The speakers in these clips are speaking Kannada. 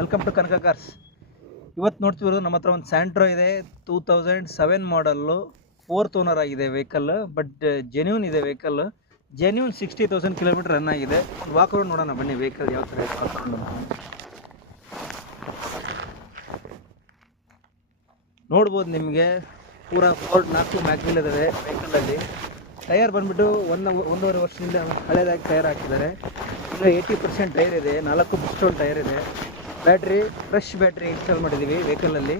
Welcome to Kanaka cars. ಇವತ್ತು ನೋಡ್ತಿರೋದು ನಮ್ಮ ಹತ್ರ ಒಂದು ಸ್ಯಾಂಟ್ರೋ ಇದೆ. 2007 ಮಾಡಲ್ಲು, 4th ಓನರ್ ಆಗಿದೆ ವೆಹಿಕಲ್. ಬಟ್ ಜೆನ್ಯೂನ್ ಇದೆ ವೆಹಿಕಲ್. ಜೆನ್ಯೂನ್ 60,000 ಕಿಲೋಮೀಟರ್ ರನ್ ಆಗಿದೆ. ಒಂದು ವಾಕೌಟ್ ನೋಡೋಣ ಬನ್ನಿ ವೆಹಿಕಲ್ ಯಾವ ಥರ ಇದೆ. ನೋಡ್ಬೋದು ನಿಮಗೆ ಪೂರಾ 4 ಮ್ಯಾಗ್ವಿಲ್ ಇದ್ದಾವೆ ವೆಹಿಕಲಲ್ಲಿ. ಟೈರ್ ಬಂದುಬಿಟ್ಟು ಒಂದೂವರೆ ವರ್ಷದಿಂದ ಹಳೇದಾಗಿ ಟೈರ್ ಹಾಕಿದ್ದಾರೆ. ಈಗ 80% ಟೈರ್ ಇದೆ, 4 ಬಿಸ್ಟೋನ್ ಟೈರ್ ಇದೆ. ಬ್ಯಾಟ್ರಿ ಫ್ರೆಶ್ ಬ್ಯಾಟ್ರಿ ಇನ್ಸ್ಟಾಲ್ ಮಾಡಿದ್ದೀವಿ ವೆಹಿಕಲಲ್ಲಿ.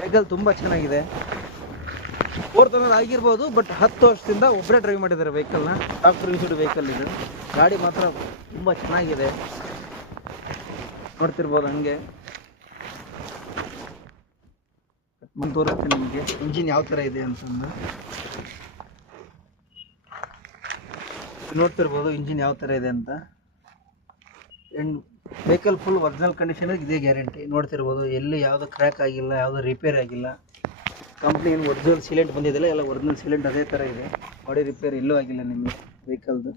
ವೆಹಿಕಲ್ ತುಂಬ ಚೆನ್ನಾಗಿದೆ. 4th ಓನರ್ ಆಗಿರ್ಬೋದು, ಬಟ್ 10 ವರ್ಷದಿಂದ ಒಬ್ಬರೇ ಡ್ರೈವ್ ಮಾಡಿದ್ದಾರೆ ವೆಹಿಕಲ್ನ. ಡಾಕ್ಟರ್ ಯೂಸ್ಡ್ ವೆಹಿಕಲ್ ಇದು. ಗಾಡಿ ಮಾತ್ರ ತುಂಬ ಚೆನ್ನಾಗಿದೆ, ನೋಡ್ತಿರ್ಬೋದು. ಹಂಗೆ ತೋರಿಸ್ತೀನಿ ನಿಮಗೆ ಇಂಜಿನ್ ಯಾವ ಥರ ಇದೆ ಅಂತಂದು. ನೋಡ್ತಿರ್ಬೋದು ಇಂಜಿನ್ ಯಾವ ಥರ ಇದೆ ಅಂತ. And vehicle full original condition ಇದೇ ಗ್ಯಾರಂಟಿ. ನೋಡ್ತಿರ್ಬೋದು ಎಲ್ಲಿ ಯಾವುದೋ ಕ್ರ್ಯಾಕ್ ಆಗಿಲ್ಲ, ಯಾವುದೋ ರಿಪೇರ್ ಆಗಿಲ್ಲ. ಕಂಪ್ನಿ ಏನು ಒರಿಜಿನಲ್ ಸೀಲೆಂಟ್ ಬಂದಿದ್ದಿಲ್ಲ, ಎಲ್ಲ ಒರಿಜಿನಲ್ ಸೀಲೆಂಟ್ ಅದೇ ಥರ ಇದೆ. ಬಾಡಿ ರಿಪೇರ್ ಎಲ್ಲೂ ಆಗಿಲ್ಲ ನಿಮಗೆ ವೆಹಿಕಲ್ದು.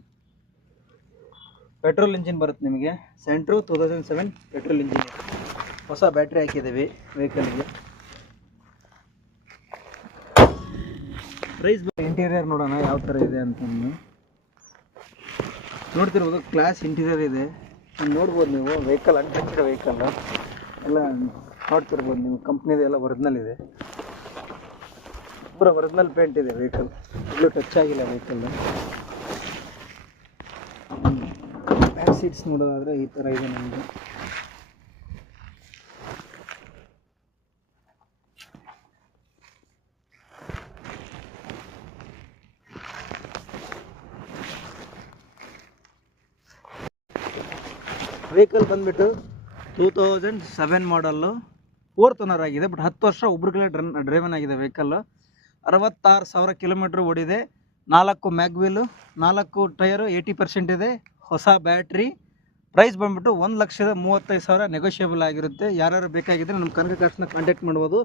ಪೆಟ್ರೋಲ್ ಇಂಜಿನ್ ಬರುತ್ತೆ ನಿಮಗೆ. ಸ್ಯಾಂಟ್ರೋ 2007 ಪೆಟ್ರೋಲ್ ಇಂಜಿನ್ ಇದೆ. ಹೊಸ ಬ್ಯಾಟ್ರಿ ಹಾಕಿದ್ದೀವಿ ವೆಹಿಕಲ್ಗೆ. ಪ್ರೈಸ್ ಇಂಟೀರಿಯರ್ ನೋಡೋಣ ಯಾವ ಥರ ಇದೆ ಅಂತಂದು. ನೋಡ್ತಿರ್ಬೋದು ಕ್ಲಾಸ್ ಇಂಟೀರಿಯರ್ ಇದೆ. ನೋಡ್ಬೋದು ನೀವು ವೆಹಿಕಲ್ ಅನ್ಟಚ್ಡ್ ವೆಹಿಕಲ್ ಎಲ್ಲ ನೋಡ್ತಿರ್ಬೋದು ನೀವು. ಕಂಪ್ನಿದು ಎಲ್ಲ ಒರಿಜಿನಲ್ ಇದೆ, ಪೂರ ಒರಿಜಿನಲ್ ಪೇಂಟ್ ಇದೆ ವೆಹಿಕಲ್. ಎಲ್ಲೂ ಟಚ್ ಆಗಿಲ್ಲ ವೆಹಿಕಲ್. ಬ್ಯಾಕ್ ಸೀಟ್ಸ್ ನೋಡೋದಾದರೆ ಈ ಥರ ಇದೆ ನಮಗೆ. ವೆಹಿಕಲ್ ಬಂದುಬಿಟ್ಟು 2007 ಮಾಡಲ್ಲು, 4th ಓನರ್ ಆಗಿದೆ. ಬಟ್ 10 ವರ್ಷ ಒಬ್ರಿಗೆಲ್ಲ ಡ್ರೈವನ್ ಆಗಿದೆ ವೆಹಿಕಲ್ಲು. 66,000 ಕಿಲೋಮೀಟ್ರ್ ಓಡಿದೆ. 4 ಮ್ಯಾಗ್ವಿಲ್ಲು, 4 ಟೈರು, 80% ಇದೆ. ಹೊಸ ಬ್ಯಾಟ್ರಿ. ಪ್ರೈಸ್ ಬಂದುಬಿಟ್ಟು 1,35,000 ನೆಗೋಷಿಯಬಲ್ ಆಗಿರುತ್ತೆ. ಯಾರ್ಯಾರು ಬೇಕಾಗಿದ್ದರೆ ನಮ್ಮ ಕನಕ ಕಾರ್ಸ್ನ ಕಾಂಟ್ಯಾಕ್ಟ್ ಮಾಡ್ಬೋದು.